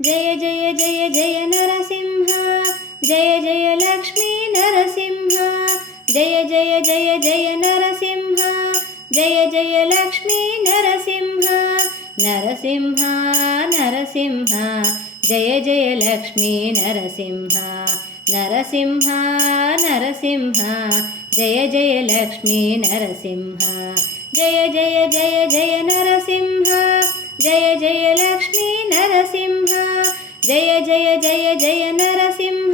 जय जय जय जय नरसिंह, जय जय लक्ष्मी नरसिंह, जय जय जय जय नरसिंह, जय जय लक्ष्मी नरसिंह, नरसिंह नरसिंह, जय जय लक्ष्मी नरसिंह, नरसिंह नरसिंह, जय जय लक्ष्मी नरसिंह, जय जय जय जय नरसिंह, जय जय लक्ष्मी नरसिंह, जय जय जय जय नरसिंह,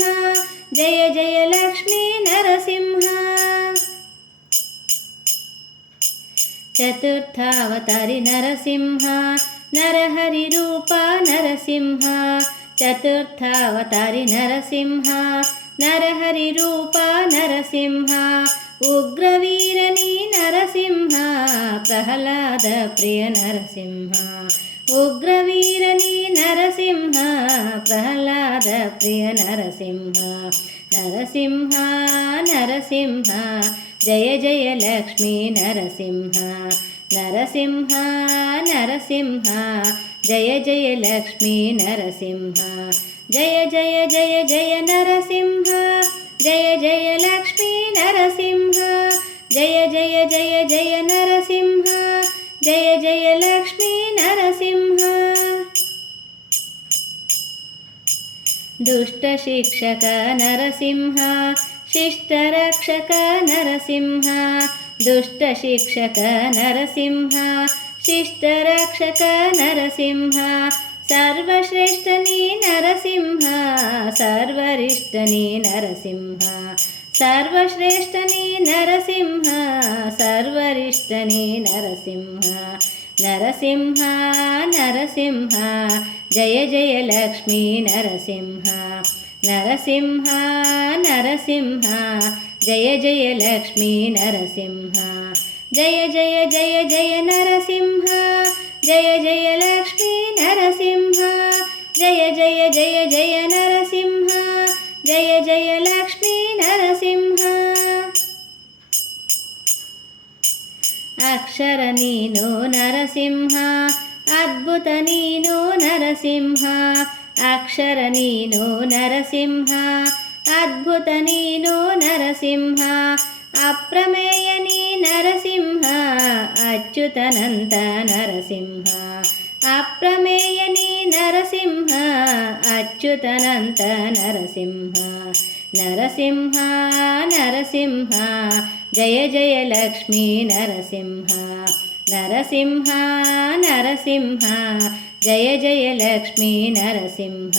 जय जय लक्ष्मी नरसिंह। चतुर्थावतारी नरसिंह, नरहरि रूपा नरसिंह, चतुर्थावतारी नरसिंह, नरहरि रूपा नरसिंह, उग्रवीरनी नरसिंह, प्रह्लाद प्रिय नरसिंह, उग्रवीरनी नरसिंह, प्रह्लाद प्रिय नरसिंह, नरसिंह नरसिंह, जय जय लक्ष्मी नरसिंह, नरसिंह नरसिंह, जय जय लक्ष्मी नरसिंह, जय जय जय जय नरसिंह, जय जय लक्ष्मी नरसिंह, जय जय जय जय नरसिंह, जय जय लक्ष्मी नरसिंह। दुष्टशिक्षक नरसिंह, शिष्टरक्षक नरसिंह, दुष्टशिक्षक नरसिंह, शिष्टरक्षक नरसिंह, सर्वश्रेष्ठनी नरसिंह, सर्वरिष्ठनी नरसिंह, सर्वश्रेष्ठनी नरसिंह, सर्वरिष्ठनी नरसिंह, नरसिंह नरसिंह, जय जय लक्ष्मी नरसिंह, नरसिंह नरसिंह, जय जय लक्ष्मी नरसिंह, जय जय जय जय नरसिंह, जय जय लक्ष्मी नरसिंह, जय जय जय जय नरसिंह, जय जय लक्ष्मी नरसिंह। अक्षर नीनु नरसिंह, अद्भुत नीनु नरसिंह, अक्षर नीनु नरसिंह, अद्भुत नीनु नरसिंह, अप्रमेय नी नरसिंह, अच्युतनंत नरसिंह, अप्रमेय नी नरसिंह, अच्युतनंत नरसिंह, नरसिंह नरसिंह, जय जय लक्ष्मी नरसिंह, नरसिंह नरसिंह, जय जय लक्ष्मी नरसिंह,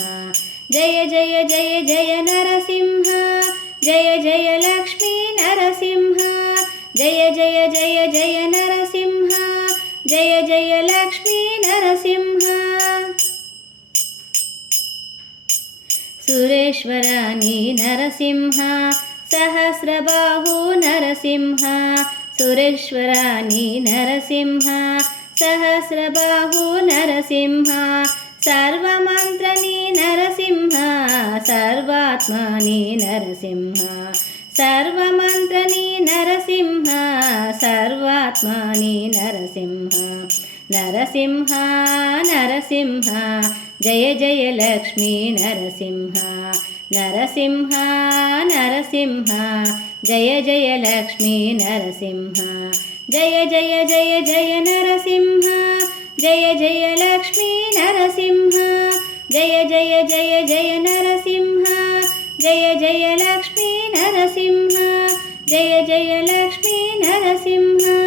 जय जय जय जय नरसिंह, जय जय लक्ष्मी नरसिंह, जय जय जय जय नरसिंह, जय जय लक्ष्मी नरसिंह। सुरेश्वरानी नरसिंह, सहस्रबाहु नरसिंह, सुरेश्वरानी नरसिंह, सहस्रबाहु नरसिंह, सर्वमन्त्रनी नरसिंह, सर्वात्मनी नरसिंह, सर्वमन्त्रनी नरसिंह, सर्वात्मनी नरसिंह, नरसिंह नरसिंह, जय जय लक्ष्मी नरसिंह, नरसिंह नरसिंह, जय जय लक्ष्मी नरसिंह, जय जय जय जय नरसिंह, जय जय लक्ष्मी नरसिंह, जय जय जय जय नरसिंह, जय जय लक्ष्मी नरसिंह, जय जय लक्ष्मी नरसिंह।